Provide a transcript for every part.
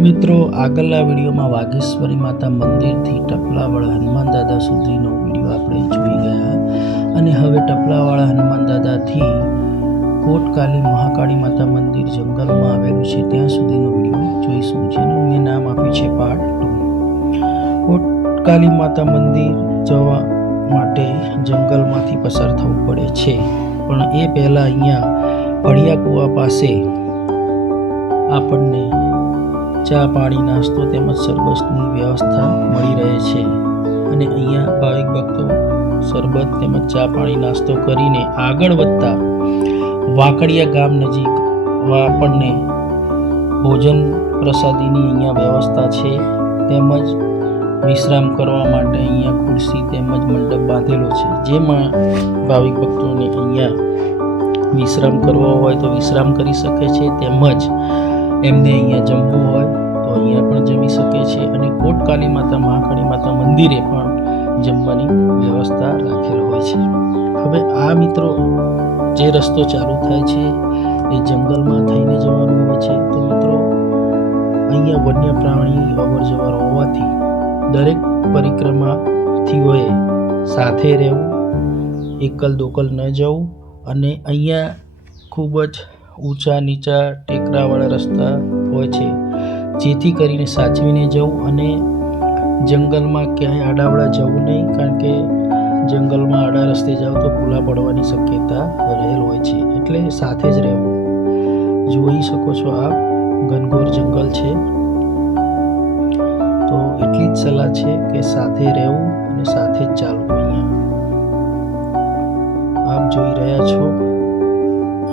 મિત્રો, આગળના વિડીયોમાં વાઘેશ્વરી માતા મંદિરથી ટપલાવાળા હનુમાન દાદા સુધીનો વિડીયો આપણે જોઈ ગયા અને હવે ટપલાવાળા હનુમાન દાદાથી કોટકાલી મહાકાળી માતા મંદિર જંગલમાં આવેલું છે ત્યાં સુધીનો વિડીયો જોઈશું, જેનું મેં નામ આપ્યું છે પાર્ટ 2। કોટકાલી માતા મંદિર જવા માટે જંગલમાંથી પસાર થવું પડે છે, પણ એ પહેલાં અહીંયા ભળિયા કુવા પાસે આપણને ચા પાણી નાસ્તો તેમજ શરબતની વ્યવસ્થા મળી રહે છે અને અહીંયા ભાવિક ભક્તો શરબત તેમજ ચા પાણી નાસ્તો કરીને આગળ વધતા વાકડિયા ગામ નજીક આપણને ભોજન પ્રસાદીની અહીંયા વ્યવસ્થા છે, તેમજ વિશ્રામ કરવા માટે અહીંયા ખુરશી તેમજ મંડપ બાંધેલો છે, જેમાં ભાવિક ભક્તોને અહીંયા વિશ્રામ કરવો હોય તો વિશ્રામ કરી શકે છે, તેમજ એમને અહીંયા જમવું હોય તો અહીંયા પણ જમી શકે છે અને કોટકાલી માતા મહાકાળી માતા મંદિરે પણ જમવાની વ્યવસ્થા રાખેલ હોય છે। હવે આ મિત્રો જે રસ્તો ચાલુ થાય છે એ જંગલમાં થઈને જવાનું હોય છે, તો મિત્રો અહીંયા વન્ય પ્રાણી અવર જવર હોવાથી દરેક પરિક્રમાર્થીઓએ સાથે રહેવું, એકલ દોકલ ન જવું અને અહીંયા ખૂબ જ ઊંચા નીચા ટેકરાવાળા રસ્તા હોય છે, જેથી કરીને સાચવીને જવું અને જંગલમાં ક્યાંય આડાવડા જવું નહીં, કારણ કે જંગલમાં આડા રસ્તે જાઓ તો ભૂલા પડવાની શક્યતા રહેલ હોય છે, એટલે સાથે જ રહેવું। જોઈ શકો છો આપ ઘનઘોર જંગલ છે, તો એટલી જ સલાહ છે કે સાથે રહેવું અને સાથે જ ચાલવું। અહીંયા આપ જોઈ રહ્યા છો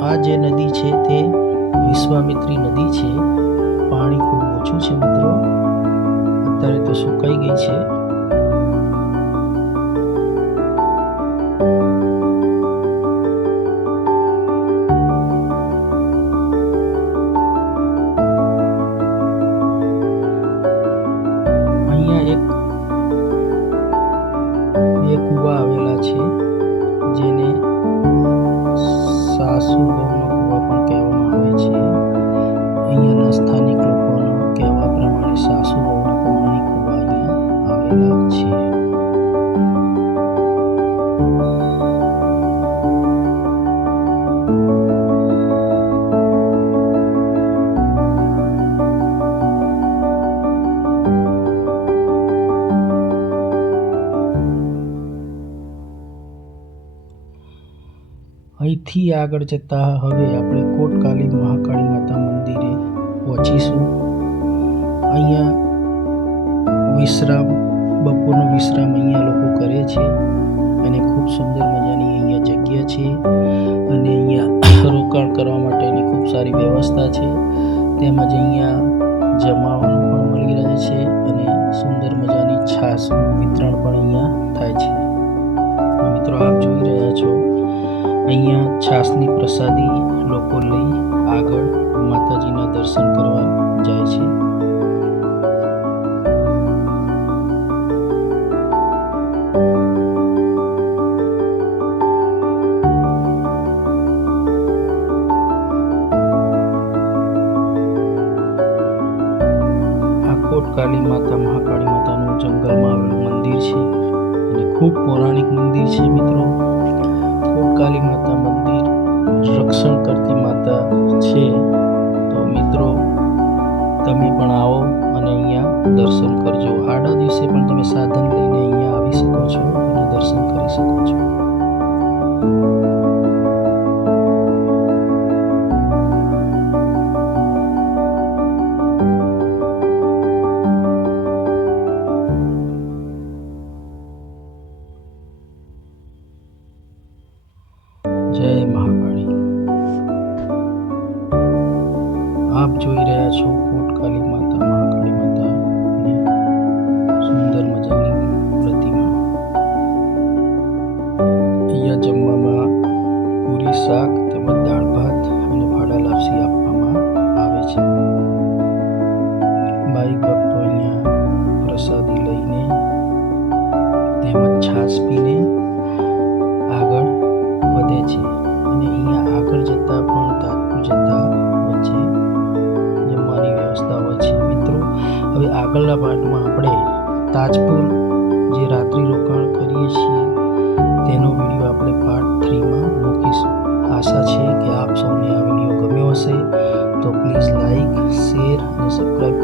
આ જે નદી છે તે વિશ્વામિત્રી નદી છે। પાણી ખૂબ ઓછું છે મિત્રો, અત્યારે તો સુકાઈ ગઈ છે। અહીંયા બે કુવા આવેલા છે, જેને સાસુ ગૌનો કુવા પણ કહેવામાં આવે છે। અહીંયાના સ્થાનિક લોકોનો કહેવા પ્રમાણે સાસુ ગૌના પાણી કુવા અહીંયા આવેલા છે। અહીંથી આગળ જતા હવે આપણે કોટકાલી મહાકાળી માતા મંદિરે પહોંચીશું। અહીંયા વિશ્રામ, બપોરનો વિશ્રામ અહીંયા લોકો કરે છે અને ખૂબ સુંદર મજાની અહીંયા જગ્યા છે અને અહીંયા રોકાણ કરવા માટેની ખૂબ સારી વ્યવસ્થા છે, તેમજ અહીંયા જમાવાનું પણ મળી રહે છે અને સુંદર મજાની છાશનું વિતરણ પણ અહીંયા થાય છે। મિત્રો આપ જોઈ રહ્યા છો અહીંયા છાશની પ્રસાદી લોકો લઈ આગળ માતાજીના દર્શન કરવા જાય છે। આ કોટકાલી માતા મહાકાળી માતાનું જંગલમાં આવેલું મંદિર છે અને ખૂબ પૌરાણિક મંદિર છે મિત્રો। કોટકાલી માતા મંદિર રક્ષણ કરતી માતા છે, તો મિત્રો તમે પણ આવો અને અહીંયા દર્શન કરજો। આડા દિવસે પણ તમે સાધન લઈને અહીંયા આવી શકો છો અને દર્શન કરી શકો છો। જય મહાકાળી। આપ જોઈ રહ્યા છો કોટકાલી માતા મહાકાળી માતાની સુંદર મજાની પ્રતિમા। અહીંયા જમવામાં પૂરી, શાક તેમજ દાળ ભાત અને ફાડા લાપસી આપવામાં આવે છે। ભાવિક ભક્તો અહીંયા પ્રસાદી લઈને તેમજ છાશ પીને આગળ વધે છે અને અહીંયા આગળ જતા પણ તાજપુર જતા વચ્ચે જમવાની વ્યવસ્થા હોય છે। મિત્રો આગળના પાઠમાં આપણે તાજપુર જે રાત્રિ રોકાણ કરીએ છીએ તેનો વિડીયો આપણે પાર્ટ 3માં મૂકીશું. આશા છે કે આપ સૌને આ વિડીયો ગમ્યો હશે તો પ્લીઝ લાઈક, શેર અને સબસ્ક્રાઈબ